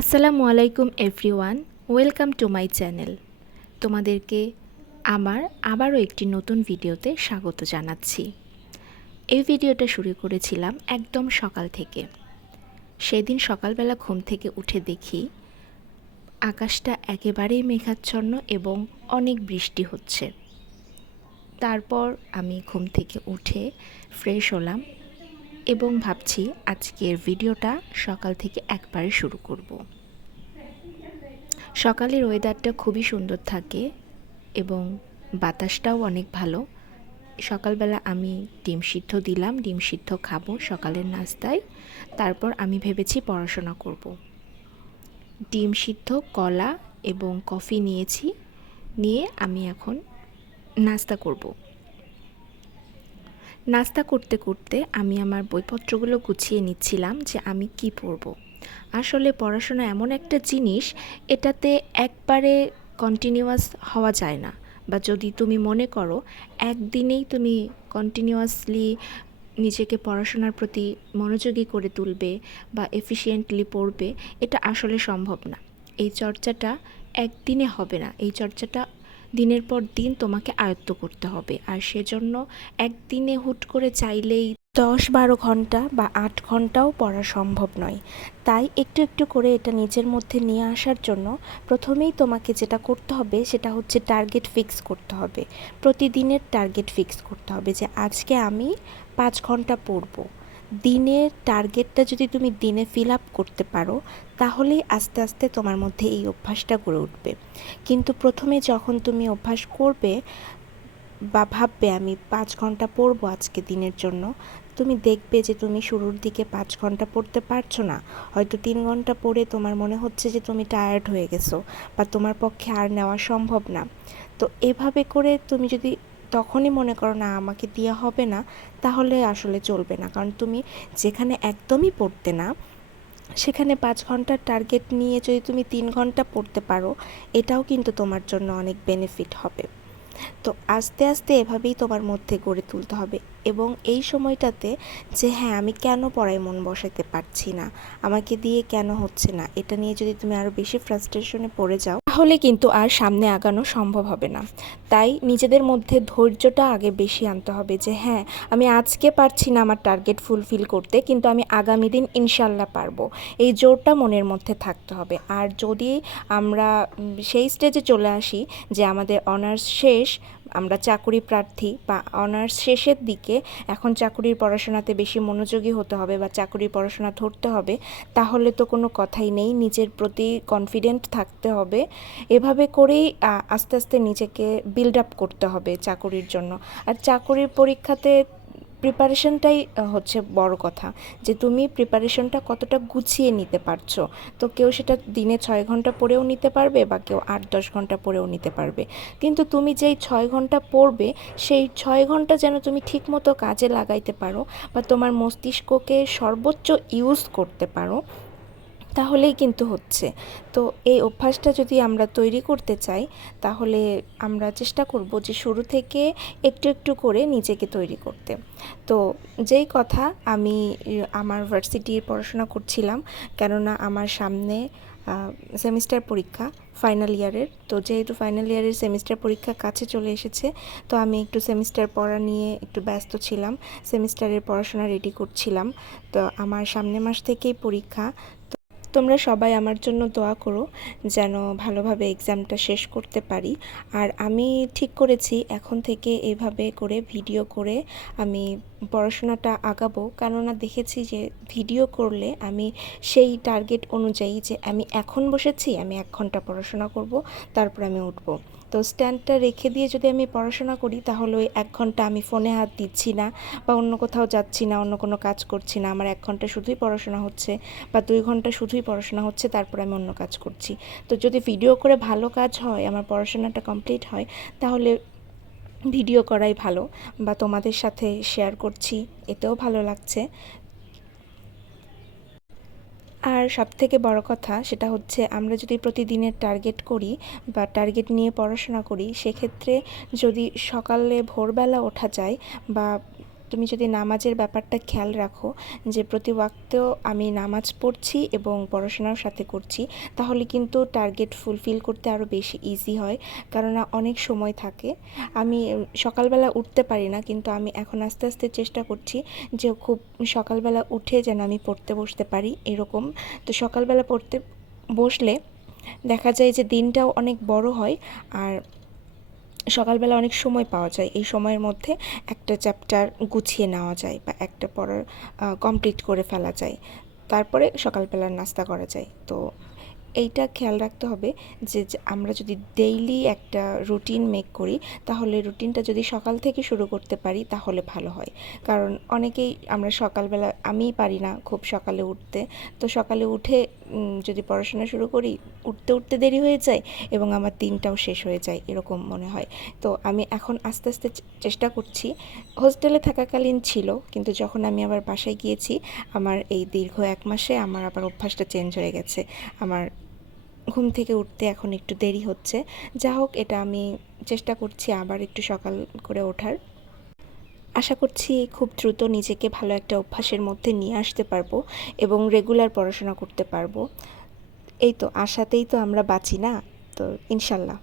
আসসালামু আলাইকুম everyone, welcome to my channel. তোমাদেরকে আবারও একটি নতুন ভিডিওতে স্বাগত জানাচ্ছি। এই ভিডিওটা শুরু করেছিলাম একদম সকাল থেকে। সেদিন সকালবেলা ঘুম থেকে উঠে দেখি আকাশটা একেবারেই মেঘাচ্ছন্ন এবং অনেক বৃষ্টি হচ্ছে। তারপর আমি ঘুম থেকে উঠে ফ্রেশ হলাম এবং ভাবছি আজকের ভিডিওটা সকাল থেকে একবারে শুরু করব। সকালের ওয়েদারটা খুবই সুন্দর থাকে এবং বাতাসটাও অনেক ভালো। সকালবেলা আমি ডিম সিদ্ধ দিলাম, ডিম সিদ্ধ খাবো সকালের নাস্তায়। তারপর আমি ভেবেছি পড়াশোনা করব। ডিম সিদ্ধ, কলা এবং কফি নিয়েছি, নিয়ে আমি এখন নাস্তা করব। নাস্তা করতে করতে আমি আমার বইপত্রগুলো গুছিয়ে নিচ্ছিলাম যে আমি কি পড়ব। আসলে পড়াশোনা এমন একটা জিনিস, এটাতে একবারে কন্টিনিউয়াস হওয়া যায় না। বা যদি তুমি মনে করো একদিনেই তুমি কন্টিনিউয়াসলি নিজেকে পড়াশোনার প্রতি মনোযোগী করে তুলবে বা এফিশিয়েন্টলি পড়বে, এটা আসলে সম্ভব না। এই চর্চাটা একদিনে হবে না। এই চর্চাটা দিনের পর দিন তোমাকে আয়ত্ত করতে হবে। আর সেজন্য একদিনে হুট করে চাইলেই 10-12 ঘন্টা বা 8 ঘন্টাও পড়া সম্ভব নয়। তাই একটু একটু করে এটা নিজের মধ্যে নিয়ে আসার জন্য প্রথমেই তোমাকে যেটা করতে হবে সেটা হচ্ছে টার্গেট ফিক্স করতে হবে। প্রতিদিনের টার্গেট ফিক্স করতে হবে যে আজকে আমি 5 ঘন্টা পড়ব। দিনের টার্গেটটা যদি তুমি দিনে ফিল আপ করতে পারো, তাহলেই আস্তে আস্তে তোমার মধ্যে এই অভ্যাসটা গড়ে উঠবে। কিন্তু প্রথমে যখন তুমি অভ্যাস করবে বা ভাববে আমি 5 ঘন্টা পড়বো আজকে দিনের জন্য, তুমি দেখবে যে তুমি শুরুর দিকে 5 ঘন্টা পড়তে পারছো না। হয়তো 3 ঘন্টা পড়ে তোমার মনে হচ্ছে যে তুমি টায়ার্ড হয়ে গেছো বা তোমার পক্ষে আর নেওয়া সম্ভব না। তো এভাবে করে তুমি যদি তখনই মনে করো না আমাকে দিয়ে হবে না, তাহলে আসলে চলবে না। কারণ তুমি যেখানে একদমই পড়তে না, সেখানে 5 ঘন্টার টার্গেট নিয়ে যদি তুমি 3 ঘন্টা পড়তে পারো, এটাও কিন্তু তোমার জন্য অনেক বেনিফিট হবে। তো আস্তে আস্তে এভাবেই তোমার মধ্যে গড়ে তুলতে হবে। এবং এই সময়টাতে যে হ্যাঁ আমি কেন পড়ায় মন বসাতে পারছি না, আমাকে দিয়ে কেন হচ্ছে না, এটা নিয়ে যদি তুমি আরও বেশি ফ্রাস্ট্রেশনে পড়ে যাও, তাহলে কিন্তু আর সামনে আগানো সম্ভব হবে না। তাই নিজেদের মধ্যে ধৈর্যটা আগে বেশি আনতে হবে যে হ্যাঁ আমি আজকে পারছি না আমার টার্গেট ফুলফিল করতে, কিন্তু আমি আগামী দিন ইনশাল্লাহ পারবো। এই জোরটা মনের মধ্যে থাকতে হবে। আর যদি আমরা সেই স্টেজে চলে আসি যে আমাদের অনার্স শেষ, আমরা চাকুরি প্রার্থী বা অনার্স শেষের দিকে, এখন চাকুরির পড়াশোনাতে বেশি মনোযোগী হতে হবে বা চাকুরির পড়াশোনা ধরতে হবে, তাহলে তো কোনো কথাই নেই। নিজের প্রতি কনফিডেন্ট থাকতে হবে। এভাবে করেই আস্তে আস্তে নিজেকে বিল্ড আপ করতে হবে চাকুরির জন্য। আর চাকুরির পরীক্ষাতে প্রিপারেশনটাই হচ্ছে বড় কথা, যে তুমি প্রিপারেশনটা কতটা গুছিয়ে নিতে পারছো। তো কেউ সেটা দিনে 6 ঘন্টা পড়েও নিতে পারবে বা কেউ 8-10 ঘন্টা পড়েও নিতে পারবে। কিন্তু তুমি যেই 6 ঘন্টা পড়বে, সেই 6 ঘন্টা যেন তুমি ঠিকমতো কাজে লাগাইতে পারো বা তোমার মস্তিষ্ককে সর্বোচ্চ ইউজ করতে পারো, তাহলেই কিন্তু হচ্ছে। তো এই অভ্যাসটা যদি আমরা তৈরি করতে চাই, তাহলে আমরা চেষ্টা করব যে শুরু থেকে একটু একটু করে নিজেকে তৈরি করতে। তো যেই কথা, আমি আমার ভার্সিটির পড়াশোনা করছিলাম, কেননা আমার সামনে সেমিস্টার পরীক্ষা ফাইনাল ইয়ারের। তো যেহেতু ফাইনাল ইয়ারের সেমিস্টার পরীক্ষা কাছে চলে এসেছে, তো আমি একটু সেমিস্টার পড়া নিয়ে একটু ব্যস্ত ছিলাম, সেমিস্টারের পড়াশোনা রেডি করছিলাম। তো আমার সামনের মাস থেকেই পরীক্ষা। তোমরা সবাই আমার জন্য দোয়া করো যেন ভালোভাবে এক্সামটা শেষ করতে পারি। আর আমি ঠিক করেছি এখন থেকে এভাবে করে ভিডিও করে আমি পড়াশোনাটা আগাবো, কেননা দেখেছি যে ভিডিও করলে আমি সেই টার্গেট অনুযায়ী, যে আমি এখন বসেছি আমি 1 ঘন্টা পড়াশোনা করব, তারপর আমি উঠব। তো স্ট্যান্ডটা রেখে দিয়ে যদি আমি পড়াশোনা করি, তাহলে ওই 1 ঘন্টা আমি ফোনে হাত দিচ্ছি না বা অন্য কোথাও যাচ্ছি না, অন্য কোনো কাজ করছি না। আমার 1 ঘন্টা শুধুই পড়াশোনা হচ্ছে বা 2 ঘন্টা শুধুই পড়াশোনা হচ্ছে, তারপর আমি অন্য কাজ করছি। তো যদি ভিডিও করে ভালো কাজ হয়, আমার পড়াশোনাটা কমপ্লিট হয়, তাহলে ভিডিও করাই ভালো। বা তোমাদের সাথে শেয়ার করছি, এতেও ভালো লাগছে। আর সবথেকে বড় কথা সেটা হচ্ছে, আমরা যদি প্রতিদিনের টার্গেট করি বা টার্গেট নিয়ে পড়াশোনা করি, সেক্ষেত্রে যদি সকালে ভোরবেলা ওঠা যায় বা তুমি যদি নামাজের ব্যাপারটা খেয়াল রাখো যে প্রতি ওয়াক্তেও আমি নামাজ পড়ছি এবং পড়াশোনার সাথে করছি, তাহলে কিন্তু টার্গেট ফুলফিল করতে আরও বেশি ইজি হয়। কেননা অনেক সময় থাকে, আমি সকালবেলা উঠতে পারি না, কিন্তু আমি এখন আস্তে আস্তে চেষ্টা করছি যে খুব সকালবেলা উঠে যেন আমি পড়তে বসতে পারি এরকম। তো সকালবেলা পড়তে বসলে দেখা যায় যে দিনটাও অনেক বড় হয়, আর সকালবেলা অনেক সময় পাওয়া যায়। এই সময়ের মধ্যে একটা চ্যাপ্টার গুছিয়ে নেওয়া যায় বা একটা পড়ার কমপ্লিট করে ফেলা যায়, তারপরে সকালবেলার নাস্তা করা যায়। তো এইটা খেয়াল রাখতে হবে যে আমরা যদি ডেইলি একটা রুটিন মেক করি, তাহলে রুটিনটা যদি সকাল থেকে শুরু করতে পারি তাহলে ভালো হয়। কারণ অনেকেই আমরা সকালবেলা, আমিই পারি না খুব সকালে উঠতে। তো সকালে উঠে যদি পড়াশোনা শুরু করি, উঠতে উঠতে দেরি হয়ে যায় এবং আমার দিনটাও শেষ হয়ে যায় এরকম মনে হয়। তো আমি এখন আস্তে আস্তে চেষ্টা করছি। হোস্টেলে থাকাকালীন ছিল, কিন্তু যখন আমি আবার বাসায় গিয়েছি, আমার এই দীর্ঘ 1 মাসে আমার আবার অভ্যাসটা চেঞ্জ হয়ে গেছে। আমার ঘুম থেকে উঠতে এখন একটু দেরি হচ্ছে। যা হোক, এটা আমি চেষ্টা করছি আবার একটু সকাল করে ওঠার। আশা করছি খুব দ্রুত নিজেকে ভালো একটা অভ্যাসের মধ্যে নিয়ে আসতে পারবো এবং রেগুলার পড়াশোনা করতে পারবো। এই তো আশাতেই তো আমরা বাঁচি, না? তো ইনশাল্লাহ।